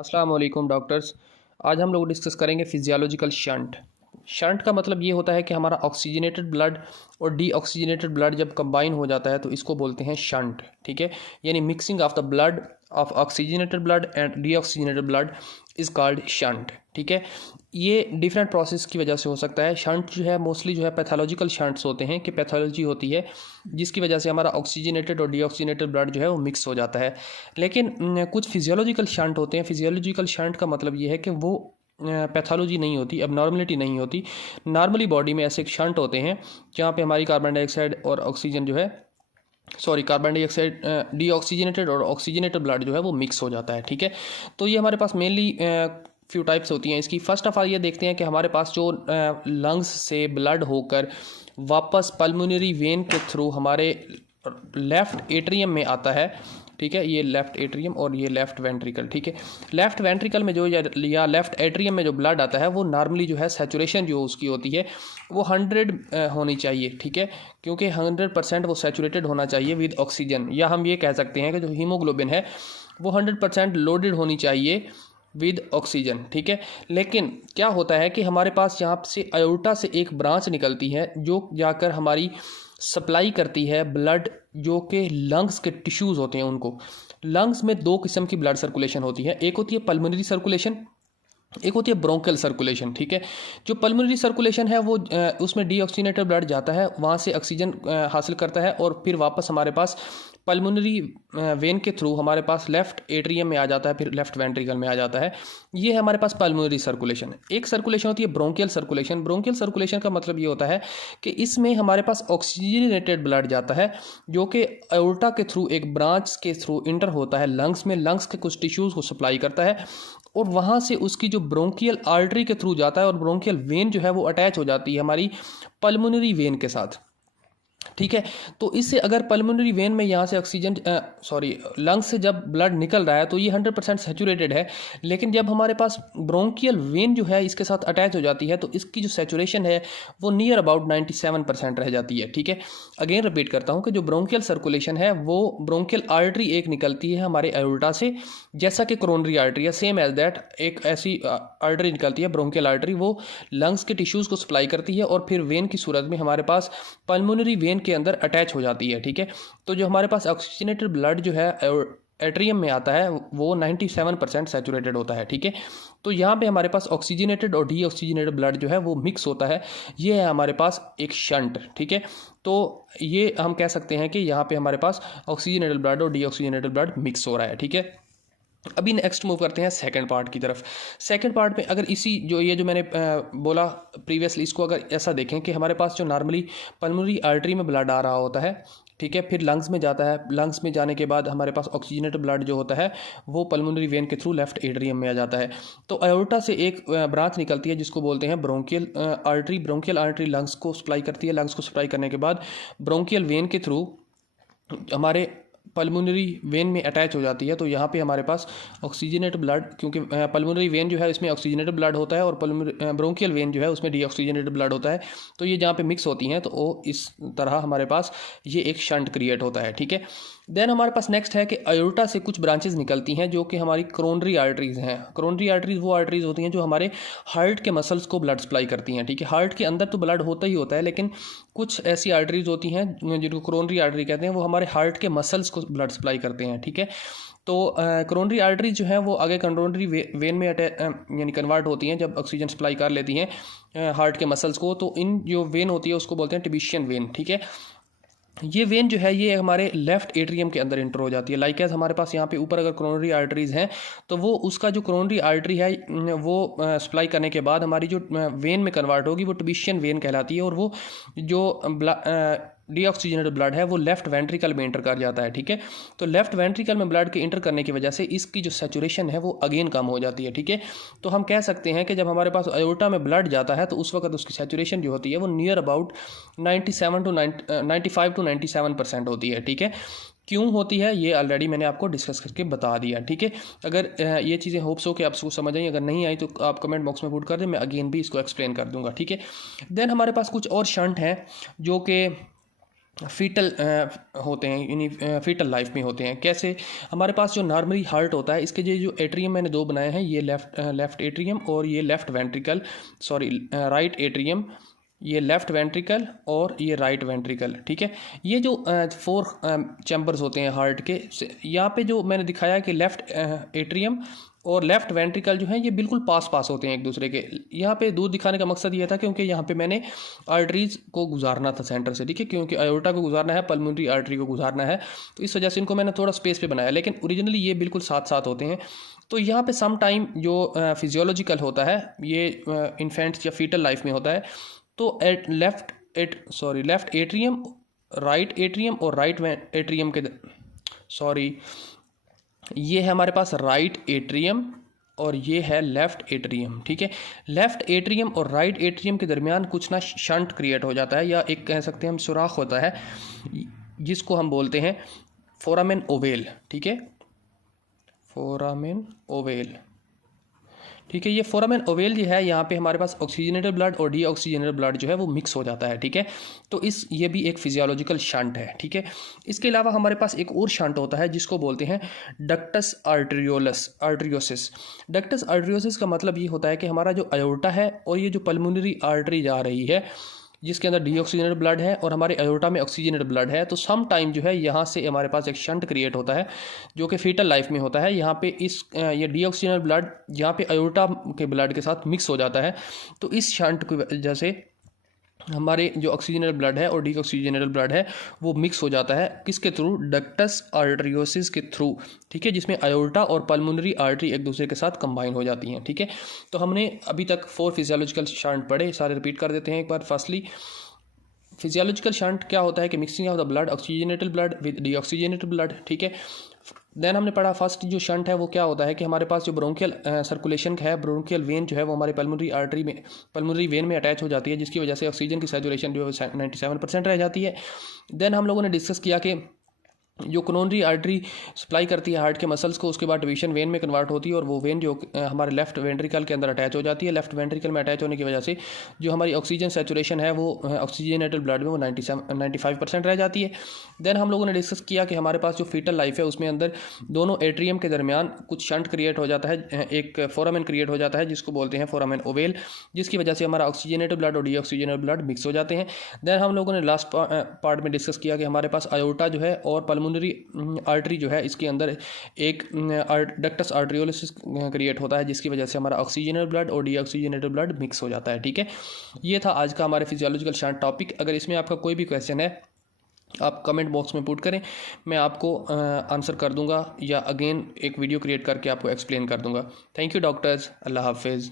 अस्सलाम वालेकुम डॉक्टर्स। आज हम लोग डिस्कस करेंगे फिजियोलॉजिकल शंट। शंट का मतलब ये होता है कि हमारा ऑक्सीजनेटेड ब्लड और डीऑक्सीजनेटेड ब्लड जब कंबाइन हो जाता है तो इसको बोलते हैं शंट। ठीक है, यानी mixing of the blood of oxygenated blood and deoxygenated blood is called shunt. ठीक है, ये डिफरेंट प्रोसेस की वजह से हो सकता है। शंट जो है मोस्टली जो है पैथोलॉजिकल शंट्स होते हैं कि पैथोलॉजी होती है जिसकी वजह से हमारा ऑक्सीजनेटेड और डीऑक्सीजनेटेड ब्लड जो है वो मिक्स हो जाता है। लेकिन कुछ फिजियोलॉजिकल शंट होते हैं। फिजियोलॉजिकल शंट का मतलब ये है कि वो पैथोलॉजी नहीं होती, एबनॉर्मलिटी नहीं होती। नॉर्मली बॉडी में ऐसे शंट होते हैं जहाँ पे हमारी कार्बन डाइऑक्साइड और ऑक्सीजन जो है कार्बन डाइऑक्साइड डीऑक्सीजनेटेड और ऑक्सीजनेटेड ब्लड जो है वो मिक्स हो जाता है। ठीक है, तो ये हमारे पास मेनली फ्यू टाइप्स होती हैं इसकी। फर्स्ट ऑफ ऑल ये देखते हैं कि हमारे पास जो लंग्स से ब्लड होकर वापस पल्मोनरी वेन के थ्रू हमारे लेफ़्ट एट्रियम में आता है। ठीक है, ये लेफ़्ट एट्रियम और ये लेफ़्ट वेंट्रिकल। ठीक है, लेफ़्ट वेंट्रिकल में जो या लेफ़्ट एट्रियम में जो ब्लड आता है वो नॉर्मली जो है सैचुरेशन जो उसकी होती है वो 100 होनी चाहिए। ठीक है, क्योंकि 100% वो सैचुरेटेड होना चाहिए विद ऑक्सीजन, या हम ये कह सकते हैं कि जो हीमोग्लोबिन है वो 100% लोडेड होनी चाहिए विद ऑक्सीजन। ठीक है, लेकिन क्या होता है कि हमारे पास यहाँ से अयोर्टा से एक ब्रांच निकलती है जो जाकर हमारी सप्लाई करती है ब्लड जो कि लंग्स के टिश्यूज़ होते हैं उनको। लंग्स में दो किस्म की ब्लड सर्कुलेशन होती है, एक होती है पल्मोनरी सर्कुलेशन, एक होती है ब्रोंकियल सर्कुलेशन। ठीक है, जो पल्मोनरी सर्कुलेशन है वो उसमें डीऑक्सीजनेटेड ब्लड जाता है, वहाँ से ऑक्सीजन हासिल करता है और फिर वापस हमारे पास पल्मोनरी वेन के थ्रू हमारे पास लेफ़्ट एट्रियम में आ जाता है, फिर लेफ़्ट वेंट्रिकल में आ जाता है। ये है हमारे पास पल्मोनरी सर्कुलेशन। एक सर्कुलेशन होती है ब्रोंकियल सर्कुलेशन। ब्रोंकियल सर्कुलेशन का मतलब ये होता है कि इसमें हमारे पास ऑक्सीजनेटेड ब्लड जाता है जो कि अयोर्टा के थ्रू एक ब्रांच के थ्रू इंटर होता है लंग्स में, लंग्स के कुछ टिश्यूज़ को सप्लाई करता है और वहाँ से उसकी जो ब्रोंकियल आर्टरी के थ्रू जाता है और ब्रोंकियल वेन जो है वो अटैच हो जाती है हमारी पल्मोनरी वेन के साथ। ठीक है, तो इससे अगर पल्मोनरी वेन में यहाँ से ऑक्सीजन लंग्स से जब ब्लड निकल रहा है तो ये 100% सैचुरेटेड है। लेकिन जब हमारे पास ब्रोंकियल वेन जो है इसके साथ अटैच हो जाती है तो इसकी जो सैचुरेशन है वो नियर अबाउट 97% रह जाती है। ठीक है, अगेन रिपीट करता हूँ कि जो ब्रोंकियल सर्कुलेशन है वो ब्रोंकियल आर्टरी एक निकलती है हमारे अयोर्टा से, जैसा कि कोरोनरी आर्टरी है, सेम एज दैट एक ऐसी आर्टरी निकलती है ब्रोंकियल आर्टरी, वो लंग्स के टिश्यूज़ को सप्लाई करती है और फिर वेन की सूरत में हमारे पास पल्मोनरी वेन के अंदर अटैच हो जाती है। ठीक है, तो जो हमारे पास ऑक्सीजनेटेड ब्लड जो है एट्रियम में आता है वो 97% सैचुरेटेड होता है। ठीक है, तो यहाँ पे हमारे पास ऑक्सीजनेटेड और डीऑक्सीजनेटेड ब्लड जो है वो मिक्स होता है। ये है हमारे पास एक शंट। ठीक है, तो ये हम कह सकते हैं कि यहाँ पे हमारे पास ऑक्सीजनेटेड ब्लड और डीऑक्सीजनेटेड ब्लड मिक्स हो रहा है। ठीक है, अभी नेक्स्ट मूव करते हैं सेकंड पार्ट की तरफ। सेकंड पार्ट में अगर इसी जो मैंने बोला प्रीवियसली, इसको अगर ऐसा देखें कि हमारे पास जो नॉर्मली पल्मोनरी आर्टरी में ब्लड आ रहा होता है, ठीक है, फिर लंग्स में जाता है, लंग्स में जाने के बाद हमारे पास ऑक्सीजनेटेड ब्लड जो होता है वो पल्मोनरी वेन के थ्रू लेफ्ट एट्रियम में आ जाता है। तो अयोर्टा से एक ब्रांच निकलती है जिसको बोलते हैं bronchial artery. Bronchial artery lungs को सप्लाई करती है, लंग्स को सप्लाई करने के बाद ब्रोंकियल वेन के थ्रू हमारे पल्मोनरी वेन में अटैच हो जाती है। तो यहाँ पे हमारे पास ऑक्सीजनेटेड ब्लड, क्योंकि पल्मोनरी वेन जो है इसमें ऑक्सीजनेटेड ब्लड होता है और ब्रोंकियल वेन जो है उसमें डीऑक्सीजनेटेड ब्लड होता है, तो ये जहाँ पे मिक्स होती हैं तो वो इस तरह हमारे पास ये एक शंट क्रिएट होता है। ठीक है, देन हमारे पास नेक्स्ट है कि अयोर्टा से कुछ ब्रांचेज निकलती हैं जो कि हमारी कोरोनरी आर्टरीज हैं। कोरोनरी आर्टरीज वो आर्टरीज होती हैं जो हमारे हार्ट के मसल्स को ब्लड सप्लाई करती हैं। ठीक है, हार्ट के अंदर तो ब्लड होता ही होता है, लेकिन कुछ ऐसी आर्टरीज होती हैं जिनको कोरोनरी आर्टरी कहते हैं, वो हमारे हार्ट के मसल्स को ब्लड सप्लाई करते हैं। ठीक है, तो कोरोनरी आर्टरीज जो हैं वो आगे कोरोनरी वेन में यानी कन्वर्ट होती हैं जब ऑक्सीजन सप्लाई कर लेती हैं हार्ट के मसल्स को। तो इन जो वेन होती है उसको बोलते हैं टिबिशियन वेन। ठीक है, ये वेन जो है ये हमारे लेफ्ट एट्रियम के अंदर इंटर हो जाती है। लाइक एज हमारे पास यहाँ पे ऊपर अगर कोरोनरी आर्टरीज हैं तो वो उसका जो कोरोनरी आर्टरी है वो सप्लाई करने के बाद हमारी जो वेन में कन्वर्ट होगी वो टिबिशियन वेन कहलाती है और वो जो डीऑक्सीजनेटेड ब्लड है वो लेफ्ट वेंट्रिकल में इंटर कर जाता है। ठीक है, तो लेफ्ट वेंट्रिकल में ब्लड के इंटर करने की वजह से इसकी जो सैचुरेशन है वो अगेन कम हो जाती है। ठीक है, तो हम कह सकते हैं कि जब हमारे पास अयोर्टा में ब्लड जाता है तो उस वक्त उसकी सैचुरेशन जो होती है वो नियर अबाउट 95 to 97% होती है। ठीक है, क्यों होती है ये ऑलरेडी मैंने आपको डिस्कस करके बता दिया। ठीक है, अगर ये चीज़ें होप्स हो कि आपको समझ आई, अगर नहीं आई तो आप कमेंट बॉक्स में पुट कर दें, मैं अगेन भी इसको एक्सप्लेन कर दूंगा। ठीक है, देन हमारे पास कुछ और शंट हैं जो कि फीटल होते हैं, यानी फीटल लाइफ में होते हैं। कैसे? हमारे पास जो नॉर्मली हार्ट होता है, इसके जो एट्रियम मैंने दो बनाए हैं, ये लेफ़्ट एट्रियम और ये left ventricle, sorry right atrium, ये लेफ़्ट वेंट्रिकल और ये राइट वेंट्रिकल। ठीक है, ये जो 4 चैम्बर्स होते हैं हार्ट के, यहाँ पे जो मैंने दिखाया कि लेफ़्ट एट्रियम और लेफ़्ट वेंट्रिकल जो है ये बिल्कुल पास होते हैं एक दूसरे के। यहाँ पे दूर दिखाने का मकसद ये था क्योंकि यहाँ पे मैंने आर्टरीज़ को गुजारना था सेंटर से। ठीक है, क्योंकि आयोटा को गुजारना है, पल्मोनरी आर्टरी को गुजारना है, तो इस वजह से इनको मैंने थोड़ा स्पेस पे बनाया, लेकिन ओरिजिनली ये बिल्कुल साथ होते हैं। तो यहाँ पे सम टाइम जो फिजियोलॉजिकल होता है, ये इन्फेंट्स या फीटल लाइफ में होता है, तो लेफ़्ट एट्रियम, राइट एट्रियम और राइट एट्रियम के, सॉरी, ये है हमारे पास राइट एट्रियम और ये है लेफ़्ट एट्रियम। ठीक है, लेफ़्ट एट्रियम और राइट एट्रियम के दरमियान कुछ ना शंट क्रिएट हो जाता है, या एक कह सकते हैं हम सुराख होता है, जिसको हम बोलते हैं फोरामेन ओवेल। ठीक है, फोरामेन ओवेल। ठीक है, ये फोरामेन ओवेल जो है, यहाँ पे हमारे पास ऑक्सीजनेटेड ब्लड और डीऑक्सीजनेटेड ब्लड जो है वो मिक्स हो जाता है। ठीक है, तो ये भी एक फिजियोलॉजिकल शंट है। ठीक है, इसके अलावा हमारे पास एक और शंट होता है जिसको बोलते हैं डक्टस आर्टरियोसिस। डक्टस आर्टरियोसिस का मतलब ये होता है कि हमारा जो अयोर्टा है और ये जो पल्मोनरी आर्टरी जा रही है, जिसके अंदर डीऑक्सीजनेटेड ब्लड है और हमारे अयोर्टा में ऑक्सीजनेटेड ब्लड है, तो सम टाइम जो है यहाँ से हमारे पास एक शंट क्रिएट होता है जो कि फीटल लाइफ में होता है। यहाँ पे ये डीऑक्सीजनेटेड ब्लड यहाँ पे अयोर्टा के ब्लड के साथ मिक्स हो जाता है, तो इस शंट की वजह से हमारे जो ऑक्सीजनेटेड ब्लड है और डीऑक्सीजनेटेड ब्लड है वो मिक्स हो जाता है। किसके थ्रू? डक्टस आर्टरियोसिस के थ्रू। ठीक है, जिसमें अयोर्टा और पल्मोनरी आर्टरी एक दूसरे के साथ कंबाइन हो जाती हैं। ठीक है, तो हमने अभी तक 4 फिजियोलॉजिकल शंट पढ़े, सारे रिपीट कर देते हैं एक बार। फर्स्टली, फिजियोलॉजिकल शंट क्या होता है कि mixing of the blood, oxygenated blood with deoxygenated blood. ठीक है, देन हमने पढ़ा फर्स्ट जो शंट है वो क्या होता है कि हमारे पास जो ब्रोंकियल सर्कुलेशन है, ब्रोंकियल वेन जो है वो हमारे पल्मोनरी वेन में अटैच हो जाती है, जिसकी वजह से ऑक्सीजन की सैचुरेशन जो है 97% रह जाती है। देन हम लोगों ने डिस्कस किया कि जो कोरोनरी आर्टरी सप्लाई करती है हार्ट के मसल्स को, उसके बाद डिवीजन वेन में कन्वर्ट होती है और वो वेन जो हमारे लेफ्ट वेंट्रिकल के अंदर अटैच हो जाती है। लेफ्ट वेंट्रिकल में अटैच होने की वजह से जो हमारी ऑक्सीजन सैचुरेशन है वो ऑक्सीजनेटेड ब्लड में वो 95% रह जाती है। देन हम लोगों ने डिस्कस किया कि हमारे पास जो फीटल लाइफ है उसमें अंदर दोनों एट्रियम के दरमियान कुछ शंट क्रिएट हो जाता है, एक फोरामेन क्रिएट हो जाता है जिसको बोलते हैं फोरामेन ओवेल, जिसकी वजह से हमारा ऑक्सीजनेटेड ब्लड और डीऑक्सीजनेटेड ब्लड मिक्स हो जाते हैं। देन हम लोगों ने लास्ट पार्ट में डिस्कस किया कि हमारे पास अयोर्टा जो है और पल्मोनरी आर्टरी जो है, इसके अंदर एक डक्टस आर्टरियोलिसिस क्रिएट होता है, जिसकी वजह से हमारा ऑक्सीजनेटेड ब्लड और डीऑक्सीजनेटेड ब्लड मिक्स हो जाता है। ठीक है, ये था आज का हमारे फिजियोलॉजिकल शंट टॉपिक। अगर इसमें आपका कोई भी क्वेश्चन है आप कमेंट बॉक्स में पुट करें, मैं आपको आंसर कर दूंगा या अगेन एक वीडियो क्रिएट करके आपको एक्सप्लेन कर दूंगा। थैंक यू डॉक्टर्स, अल्लाह हाफिज़।